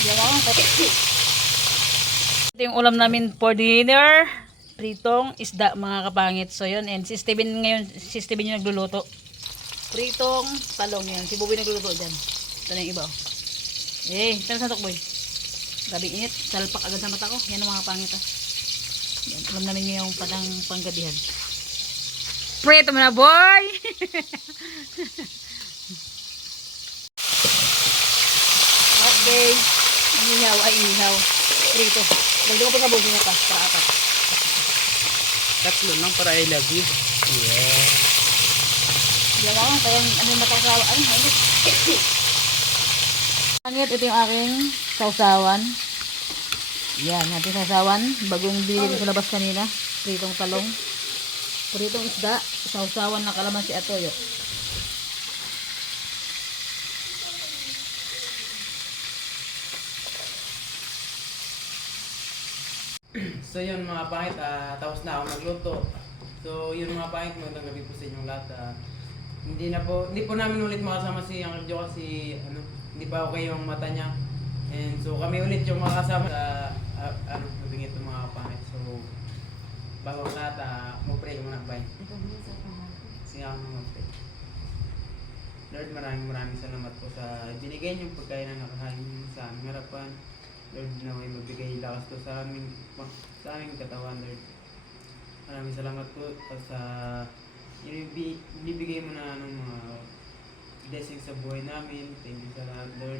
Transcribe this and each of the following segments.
Ito yung ulam namin for dinner. Pritong isda mga kapangit. So yun. And si Steven ngayon, si Steven yung nagluluto. Pritong talong yun. Si Bobby nagluluto dyan. Ito na yung iba. Ito na satok boy. Grabe init. Salpak agad sa mata ko. Yan ang mga pangit ah. Yan. Ulam namin ngayong panggabihan. Prito mo na boy! Okay. Ihaw ay ihaw. Prito. Dagdag ko pa sa busi niya pa. Para apat. Tatlo lang para I love you. Yeah. Diyan ako. Kaya ano yung mata ko sa ano. Mainit. Pangit. Ito yung aking sausawan. Yan. Ating sausawan. Bagong bilhin sa labas kanina. Pritong talong. Pritong isda. Sausawan na kalamansi at toyo. So yun mga pangit, tapos na ako magluto. So yun mga pangit, magandang gabi po sa inyong lahat. Hindi po namin ulit makasama si Uncle Joe kasi hindi pa okay yung mata niya. And so kami ulit yung makasama sa mabingit ng mga pangit. So bago lahat, mag-pray muna bye. Sige ako na mag-pray. Lord, maraming salamat po sa binigay niyong pagkain na nakahain sa aming harapan. Lord, na may magbigay lakas to sa aming katawan, Lord. Maraming salamat po sa ibibigay mo na mga blessings sa buhay namin. Thank you sa lahat, Lord.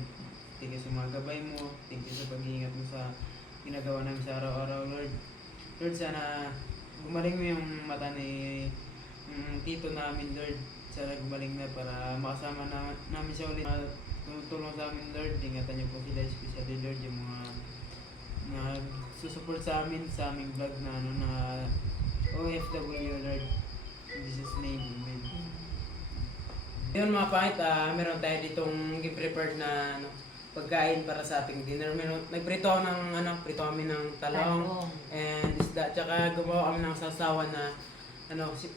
Thank you sa mga gabay mo. Thank you sa pag-iingat mo sa ginagawa namin sa araw-araw, Lord. Lord, sana gumaling mo yung mata ni tito namin, Lord. Sana gumaling na para makasama namin siya ulit. Tulong sa amin, Lord. Ingatan niyo po sila, especially Lord, yung mga susupport sa amin sa aming vlog na OFW, Lord. In Jesus' name, amen. Yun mga pangit, meron tayo ditong prepared na pagkain para sa ating dinner. Nagprito ako prito kami ng talong and isda, tsaka gumawa kami ng sasawan na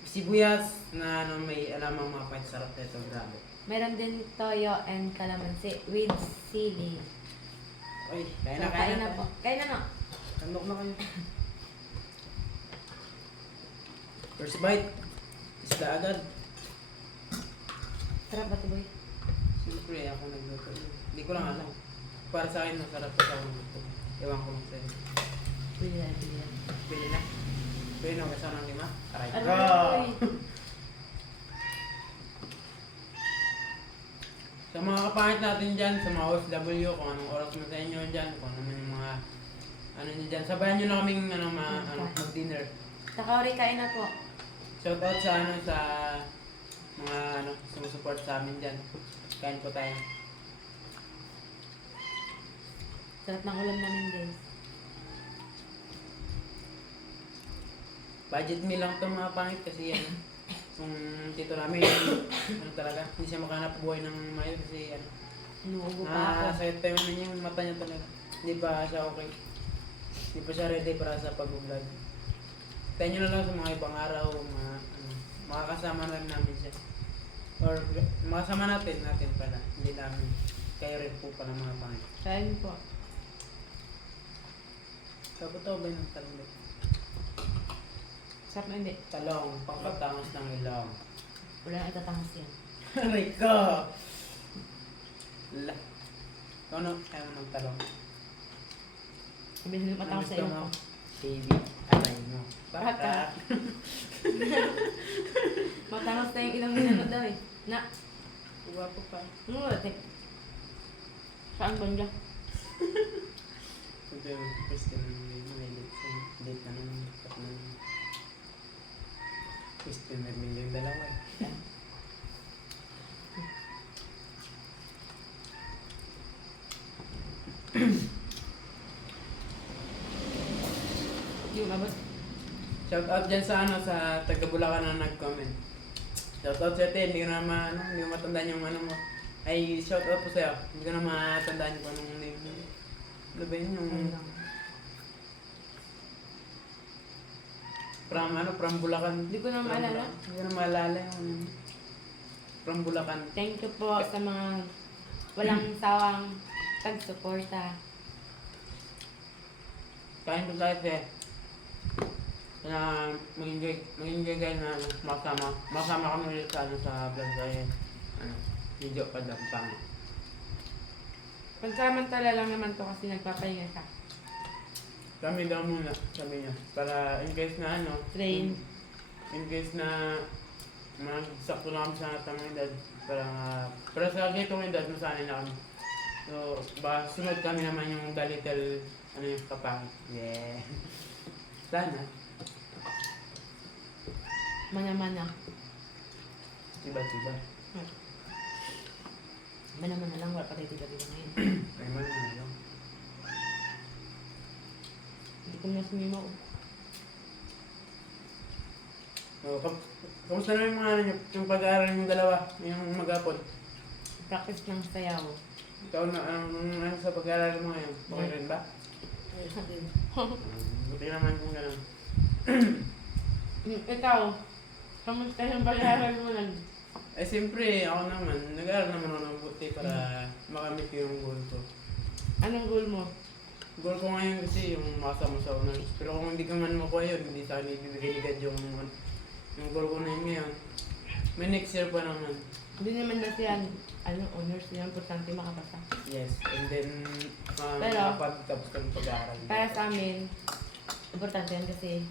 sibuyas na may alamang mga pangit. Sarap nito, grabe. Meron din toyo and calamansi with sili. Uy, kain na Po. Kain na no? Kandok na kayo. First bite, isda agad. Sarap ba ito, boy? Siyempre, ako nagluto. Hindi ko lang alam. Para sa akin, masarap ito ako nagluto. Ewan ko lang sa'yo. Pwede na, pwede na. Pwede na. Pwede na, kasama ng 5. Aray Ano ko! na, boy? Sa mga kapangit natin dyan, sa mga OFW, kung anong oras mo sa inyo dyan, kung ano man yung mga nyo dyan, sabayan nyo na kaming mag-dinner. Takaw rin, kain na po. Shoutout sa mga sumusupport sa amin dyan. Kain po tayo. Sarap ng ulam namin, guys. Budget meal lang ito mga pangit kasi yan. Kung tito namin, talaga, hindi siya makahanap buhay ng mayo kasi Inuubo pa ako. sakit tayo na yung mata niya talaga. Hindi pa siya okay. Hindi pa siya ready para sa pag-vlog. Tayo nyo na lang sa mga ibang araw, makakasama na rin namin siya. Or makasama natin pala. Hindi namin. Kayo rin po pala mga pangit. Kain po. Sabotaw ba yung talong? Sarap na hindi. Talong, pangkatangos ng ilong. Wala na itatangos yan. Aray ko! Ano? Kaya mo ng talong? Sabihin mo patangos sa iyo ko. Baby, aray mo. Baka. Matangos na yung ilang minano daw eh. Na. Uwa po pa. Tek. Saan ba niya? Ito yung question na late na naman. Question na yung dalawa. Yung abot. Shout out dyan sa sa taga Bulacan na nag-comment. Shout out sa atin, hindi ko na hindi ko matandaan yung mo. Ay, shout out po sa'yo. Hindi ko na matandaan kung anong name mo. Ano ba yun yung... From Bulacan. Hindi ko na maalala. Hindi ko na maalala yung from Bulacan. Thank you po sa mga walang sawang pagsuporta. kain po tayo na mag-enjoy guys na makasama kami ulit sa vlog tayo. Video pa lang tama. Pansamantala lang naman to kasi nagpapahinga siya. Kami daw muna, sabi niya. Para in case na Train. in case na magsakto na kami sa tamang edad. Para sa ganitong edad, masanay na kami. So, sunod kami naman yung the little, yung kapangit. Yeah. Sana. Mana-mana. Iba-iba. Mana-mana lang, wala pa tayo tiga-tiga ngayon. Ay, man na lang. Hindi ko na sumimaw. So, kamusta na yung mga yung pag-aaral yung dalawa, yung mag-apod? Practice ng sayaw. Ikaw na, ano sa pag-aaral mo ngayon? Okay rin ba? Buti naman kung gano'n. Ikaw, kamusta yung pag-aaral mo lang? Eh siyempre, ako naman, nag-aaral naman ako ng buti para makamit yung goal ko. Anong goal mo? Goal ko ngayon kasi yung makasama sa honors. Pero kung hindi ka man makuha yun, hindi sa akin ibibigay agad yung goal ko na yun ngayon. May next year pa naman. Hindi naman na siya, honors niya, importante makapasa. Yes, and then Pero, makapagtapos ka ng pag-aaral. Para sa amin, importante yan kasi,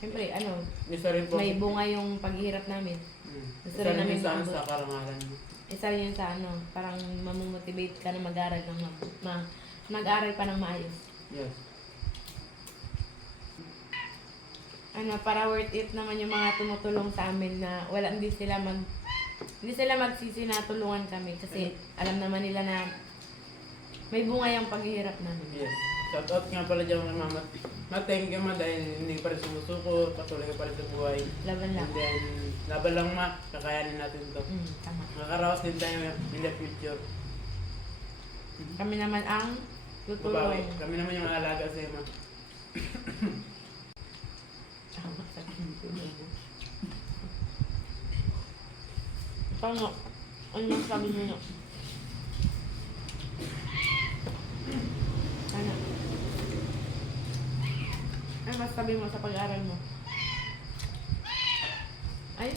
siyempre, Isa rin po. may bunga yung paghihirap namin. Isa rin namin yung saan maabot. sa karangalan mo. Isa rin yun sa parang mamomotivate ka na mag-aral ng mag-aral pa ng maayos. Yes. Para worth it naman yung mga tumutulong sa amin na hindi sila magsisi na tulungan kami kasi alam naman nila na may bunga yung paghihirap namin. Yes. Shout out nga pala dyan kay Mama. Ma-thank you ma dahil hindi pa rin sumusuko, patuloy ka pa rin sa buhay. Laban lang. And then, laban lang ma, kakayanin natin to. Tama. Makakaraos din tayo in the future. Kami naman ang Babawi. tutulong. Kami naman yung alaga sa'yo ma. Paano? Ano masabi mo na? Ano? Ano masabi mo sa pag-aaral mo? Ay?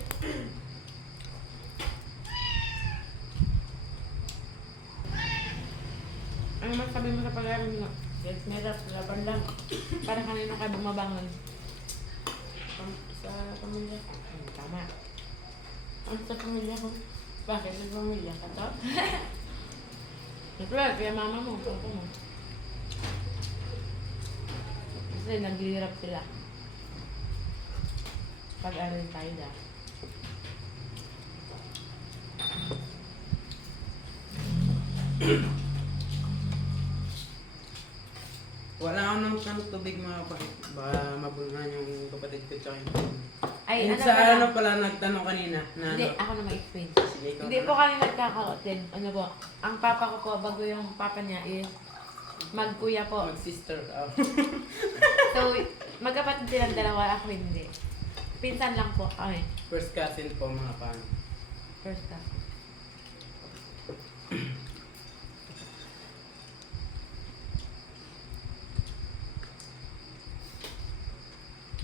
Ano masabi mo sa pag-aaral mo? Yes, merap, laban lang. Para kanina ka bumabangon. Sa pamilya. Tama. Ang sa pamilya ko. Bakit sa pamilya ka to? Natural, kaya mama mo, papa mo. Kasi naghihirap sila. Pag-aral tayo na. Wala ako ng tubig mga kapatid. Baka mabulungan yung kapatid ko tsaka yung Ay, yung sa pala nagtanong kanina na Hindi, ako na mag-explain. Sige, ikaw Hindi na. po kami nagkakaotid. Ang papa ko po, bago yung papa niya is magkuya po. Mag-sister. So, magkapatid silang dalawa, ako hindi. Pinsan lang po kami. First cousin po mga pan. First class.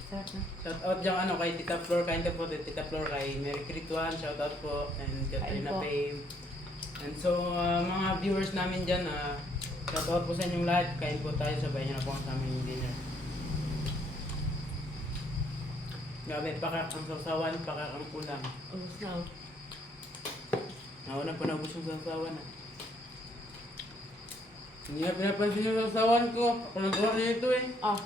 Sarap na. Shout out dyan kay Tita Flor, kain po Tita Flor, kay Mary Crituan, shout out po, and Katrina Kain po. Fame. And so, mga viewers namin dyan, shout out po sa inyong lahat, kain po tayo, sabay niyo na po sa aming dinner. Grabe, pakak ang sausawan, pakak ang ulam. Ubus na. Nauna pa naubos yung sausawan. Hindi na pinapansin yung sausawan ko, ako nagawa na ito eh. Oh,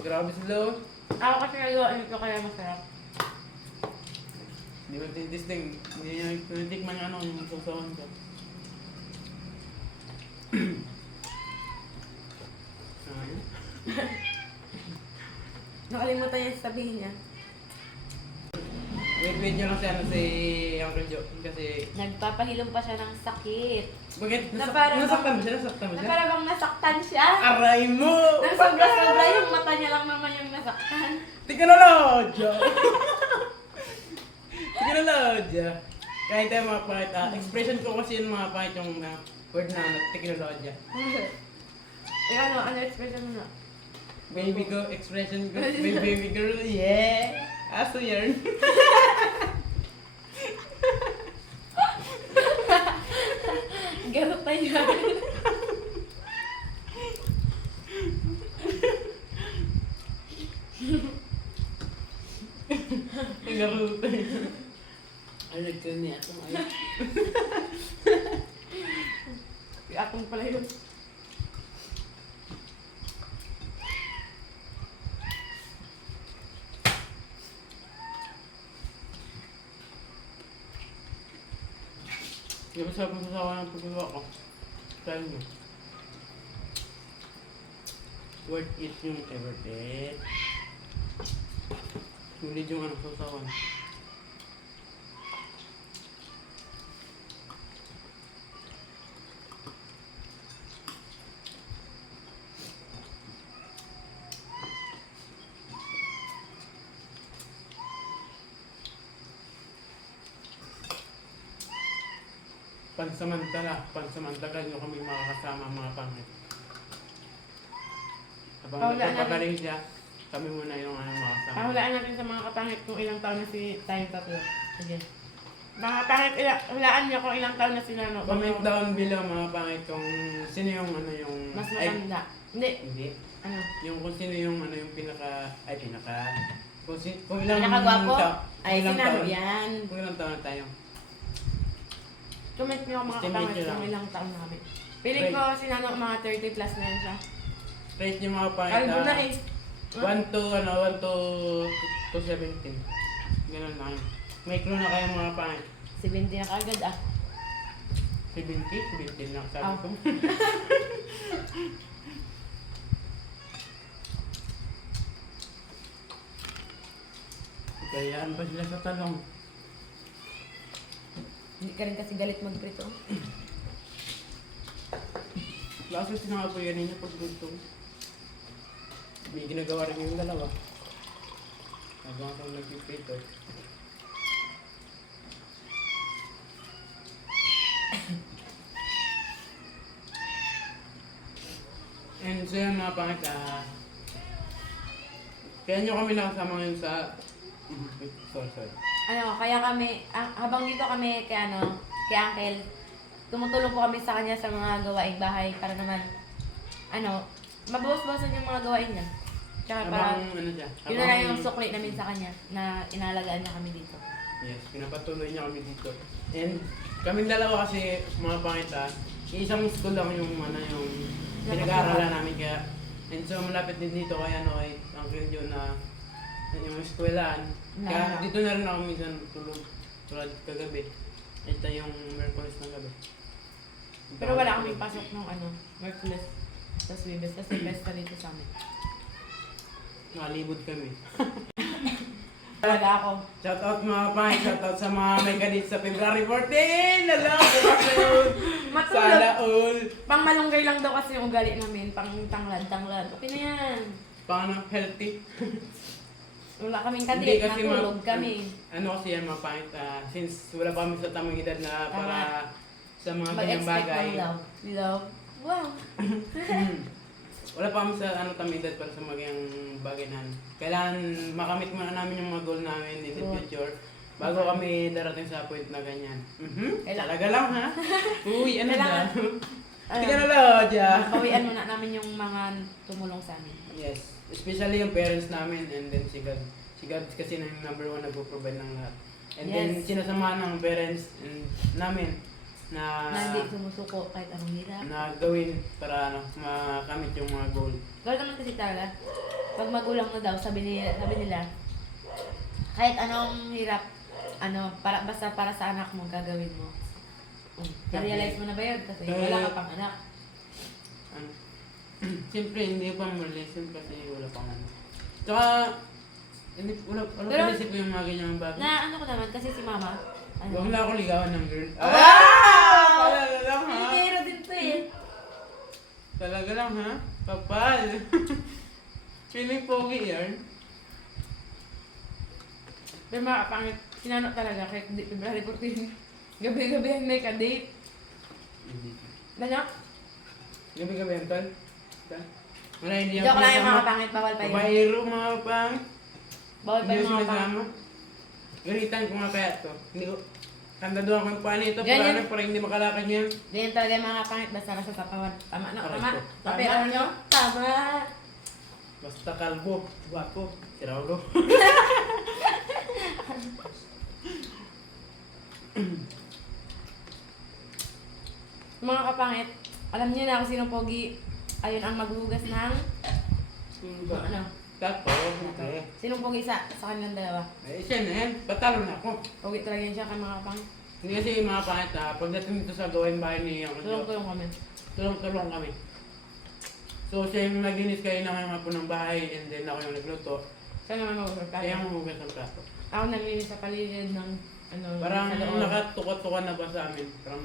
Grabe sila oh. ako kasi nagawa nito kaya masarap. Hindi mo tinisting, hindi niya tinitikman yung sausawan ko. Ayun. Nakalimutan niya sabihin niya. Wait nyo lang si Uncle Joe kasi... Nagpapahilom pa siya ng sakit. Bakit? Na parang- Nasaktan ba siya? Nasaktan ba Na siya? para bang nasaktan siya. Aray mo! Nang sobra-sobra yung mata niya lang naman yung nasaktan. Tika na Lodja! Tika na Lodja! Kahit tayo mga pangit, expression ko kasi yun mga pangit yung word na tika na Lodja. Ano expression mo na? Baby ko, expression ko. May baby girl, yeah! Aso yan. Garot na yan. Nagarutan. Ay, nagkanya ako ngayon. Si Atong pala yun. Di ba sabi ko sa akin ng pagkawa ko? Saan mo? Worth it yung everyday. Sulit yung ano, sasawan. Pansamantala nyo kami makakasama mga pangit. Habang Pahulaan nagpapagaling siya, kami muna yung ano makasama. Hulaan natin sa mga kapangit kung ilang taon na si tayong tatlo. Sige. Mga kapangit, hulaan niyo kung ilang taon na sila, no? Comment down below mga pangit kung sino yung ano yung... Mas ay, matanda. Hindi. hindi. Ano? Yung kung sino yung ano yung kung ilang Pinakagwapo? kung Ay, ilang sinano taon, yan. kung ilang taon na tayo. Comment niyo mga Estimate kapangit nyo lang. kung ilang taon na kami. Piling ko sinano mga 30 plus na yan siya. Rate yung mga pangit Kalbo na eh. 1 to 17. Ganun lang yun. May clue na kayo mga pangit. 70 na kagad ah. 17 lang sabi Ah. ko. Kayaan pa sila sa talong. Hindi ka rin kasi galit magprito. Lasa sinabi yan niya pag gusto. May ginagawa rin yung dalawa. Habang ako nag-prito. And so yun mga pangit, kaya nyo kami nakasama ngayon sa... Sorry. Ano, kaya kami, habang dito kami kay kay Uncle, tumutulong po kami sa kanya sa mga gawaing bahay para naman, mabawas-bawasan yung mga gawain niya. Tsaka para, Habang ano siya? yun na lang yung sukli namin sa kanya na inalagaan niya kami dito. Yes, pinapatuloy niya kami dito. And kaming dalawa kasi mga pangit isang school lang yung yung pinag-aaralan namin kaya. And so malapit din dito kaya kay Uncle John na yung eskwelahan. Kaya dito na rin ako minsan tulog tulad kagabi. Ito yung Merkulis ng gabi. Pero wala kaming pasok nung Merkulis sa Swibes kasi pesta dito sa amin. Nakalibot kami. Talaga ako. Shoutout mga pangit, shoutout sa mga may kadit sa February 14! Alam, bukas na yun! Matulog. Sana all! Pang malunggay lang daw kasi yung ugali namin, pang tanglad. Okay na yan. Paano healthy? Wala kaming Hindi kadit, kasi natulog kami. Ano kasi yan mga pangit, since wala pa kami sa tamang edad na para sa mga ganyang Mag-expect bagay. ng love. Love? Wow. Wala pa kami sa tamang edad para sa mga ganyang bagay na kailangan makamit muna namin yung mga goal namin in the future bago kami darating sa point na ganyan. Talaga lang ha? Uy, ano Kailangan- dyan? Hindi ka na lang dyan. Bawian muna namin yung mga tumulong sa amin. Yes, especially yung parents namin and then si God. Si God kasi na yung number one nagpo-provide ng lahat. And then Yes. sinasamahan ng parents namin na Na hindi sumusuko kahit anong hirap. na gawin para makamit yung mga goal. Gawin naman kasi talaga, pag magulang na daw, sabi nila, kahit anong hirap, basta para sa anak mo, gagawin mo. Na-realize mo na ba yun? Kasi wala ka pang anak. Ano? Siyempre, hindi pa ma-listen kasi wala pang ano. Tsaka, wala Pero- pa isip ko yung mga ganyang bagay. Na ko naman, kasi si mama, Huwag na ako ligawan ng girl. Wow! Talaga lang ha? Hingero din to eh. Talaga lang ha? Kapal. Feeling pogi yan. Pero mga kapangit, sinano talaga, kahit hindi February 14, gabi-gabi ang may ka-date. Hindi. Nanya? Gabi-gabi yan, tol? Wala, hindi ako Joke lang yung sumasama. mga pangit, bawal pa yun. Babaero, mga pangit. Bawal pa Hindi yung ko mga pangit. sinasama. Galitan ko nga kaya to. Hindi ko, kandaduhan ko yung paano ito, Ganyan. para hindi makalakad niya. Ganyan talaga yung mga pangit, basta nasa sapawan. Tama na, Aray tama. ko. Tapi ano nyo? Tama. Basta kalbo, guwapo, si Raulo. Mga kapangit, alam niyo na kung sino pogi. Ayun ang maghugas ng... Sino ba? Ano? Tapos, okay. Sinong pogi sa kanilang dalawa? Siya na yan, patalo na ako. Pogi talaga yun siya kay mga kapangit. Hindi kasi yung mga pangit na, pagdating dito sa gawain bahay ni Uncle Joe, Tulong-tulong kami. tulong-tulong kami. So siya yung naglinis kayo na ngayon po ng bahay and then ako yung nagluto. Siya naman maghugas. Kaya ang hugas ng plato. Ako nalinis sa paligid ng... Ano, Parang sa loob. nakatukat-tukat na ba sa amin? Parang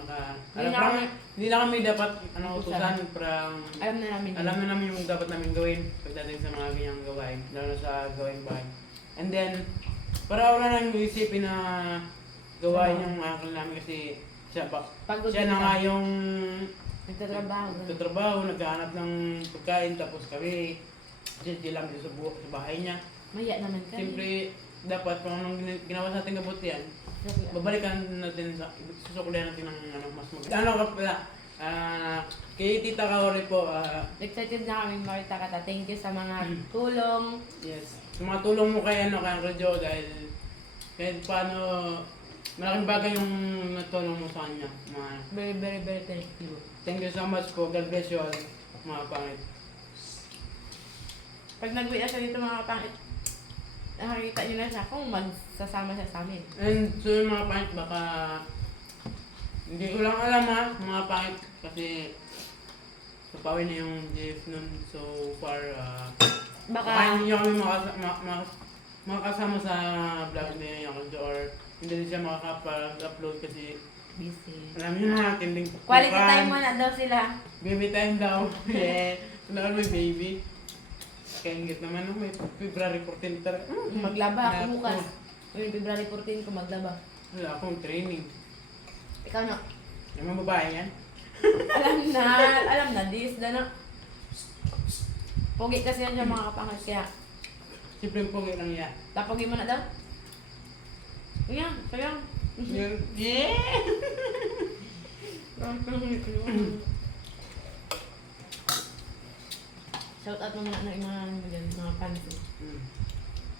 Hindi na kami- hindi na kami dapat Utusan. utusan. Parang Alam na namin. alam na namin yung dapat namin gawin pagdating sa mga ganyang gawain, lalo na sa gawain bahay. And then, para wala nang isipin na gawain yung uncle namin kasi siya, Pagod siya din na siya. nga yung Nagtatrabaho. nagtatrabaho, naghahanap ng pagkain, tapos kami, siya lang dito sa bahay niya. Maya naman kami. Siyempre, dapat kung anong ginawa sa ating kabutihan, babalikan natin sa susukulihan natin ng mas maganda. Ano ka pala? Kay Tita Kaori po, Excited na kami Marita Kata. Thank you sa mga tulong. yes. Mga tulong mo kay kay Joe dahil kahit paano malaking bagay yung natulong mo sa kanya. Very, very, very thank you. Thank you so much po. God bless you all, mga pangit. Pag nag-uwi na siya dito mga kapangit, nakakita niyo na siya kung magsasama siya sa amin. And so yung mga pangit baka hindi ko lang alam ha, mga pangit kasi napawi na yung GF nun so far baka hindi nyo kami makakasama sa vlog ni Uncle Joe or hindi din siya makakapag-upload kasi Busy. alam nyo na, tinding Quality time muna daw sila. Baby time daw. Yeah. Kailangan may baby. Kaya ingit naman no, may February 14 talaga. Maglaba ako Nako. bukas. Yung February 14 ko maglaba. Wala akong training. Ikaw na. Yung mga babae yan. Alam na, this na na. Pogi kasi yan yung mga kapangit kaya. Simpleng pogi lang yan. Tapogi mo na daw. Yan, sayang. Yeah! Shout out mo muna ng mga ano mo dyan, mga fans mo.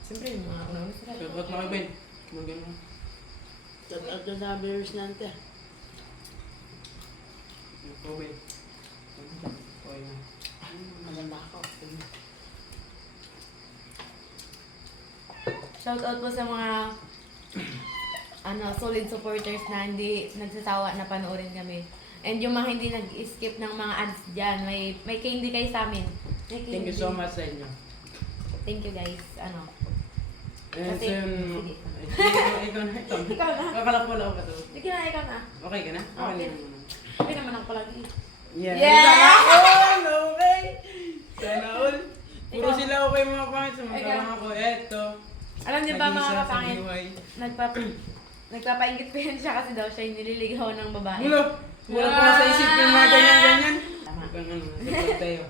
Siyempre, yung mga una-una sila. Shout out mga Ben. Magyan mo. Shout out to sa viewers natin. Yung pogi. Okay na. Maganda ako. Shout out po sa mga solid supporters na hindi nagsasawa na panoorin kami. And yung mga hindi nag-skip ng mga ads dyan, may candy kayo sa amin. May Thank you candy. so much sa inyo. Thank you guys. And Kasi- so yun, sige. ikaw na. Ikaw na. Kakalak mo lang ako to. Sige na, ikaw na. Okay ka na? Okay. naman. Okay naman ako palagi. Yeah! Yeah! Sana all! Okay! Sana all! Puro Ikaw. sila okay mga pangit. Samantalang Ikaw. ako, eto. Alam niyo ba mga Nag-iisa sa kapangit, buhay. nagpapaingit pa yan siya kasi daw siya yung nililigaw ng babae. Wala! Wala ko nga sa isip yung mga ganyan-ganyan. Tama. Sagot tayo.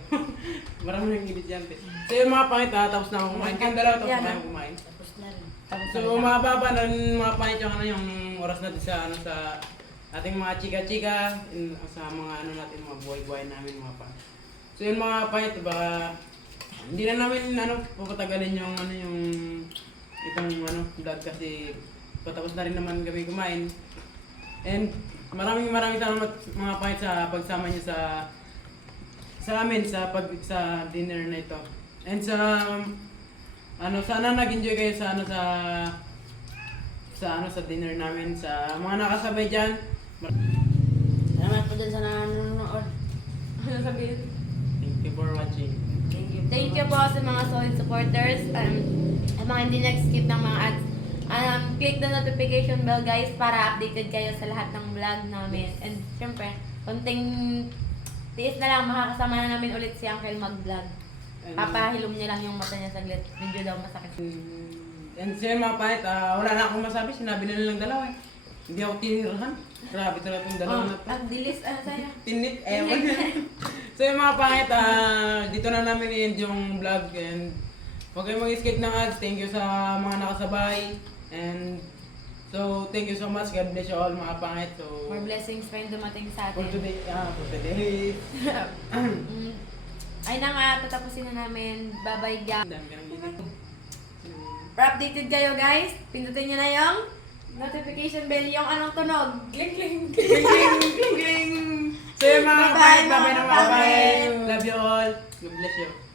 Marami nang estudyante. So yung mga pangit tapos na ako kumain. Kayong dalawa tapos Yan, na ah. ako kumain. Tapos na rin. Tapos So mababa na yung mga pangit yung yung oras natin sa sa ating mga chika-chika, sa mga natin, mga buhay-buhay namin mga pangit. So yung mga pangit, diba, hindi na namin pupatagalin yung yung itong vlog kasi patapos na rin naman kami kumain. And maraming salamat mga pangit sa pagsama niyo sa amin sa dinner na ito. And sana nag-enjoy kayo sa dinner namin, sa mga nakasabay diyan. Salamat po dyan sa nanonood. Ano sabihin? Thank you for watching. Thank you po sa mga solid supporters. Ang mga hindi nag-skip ng mga ads. Click the notification bell guys para updated kayo sa lahat ng vlog namin. And syempre, konting tiis na lang, makakasama na namin ulit si Uncle mag-vlog. Papahilom niya lang yung mata niya saglit. Medyo daw masakit. And sa'yo mga pangit, wala na akong masabi, sinabi na nilang dalawa eh. Hindi ako tinirahan. Grabe talaga itong dalawa na to. Ang dilis, sa'yo. Tinit, ewan. So yung mga pangit, dito na namin i-end yung vlog and huwag kayong mag-skip ng ads. Thank you sa mga nakasabay. And so, thank you so much. God bless you all mga pangit. So, More blessings pa yung dumating sa for atin. today. Ay na nga, tatapusin na namin. Bye-bye, guys. Dami ka ng ginagawa. Para updated kayo, guys, pindutin nyo na yung notification bell, yung anong tunog. Kling, kling, kling, kling, kling. So yung mga Bye-bye, pangit, bye-bye na mga mga pangit. Love you all. God bless you.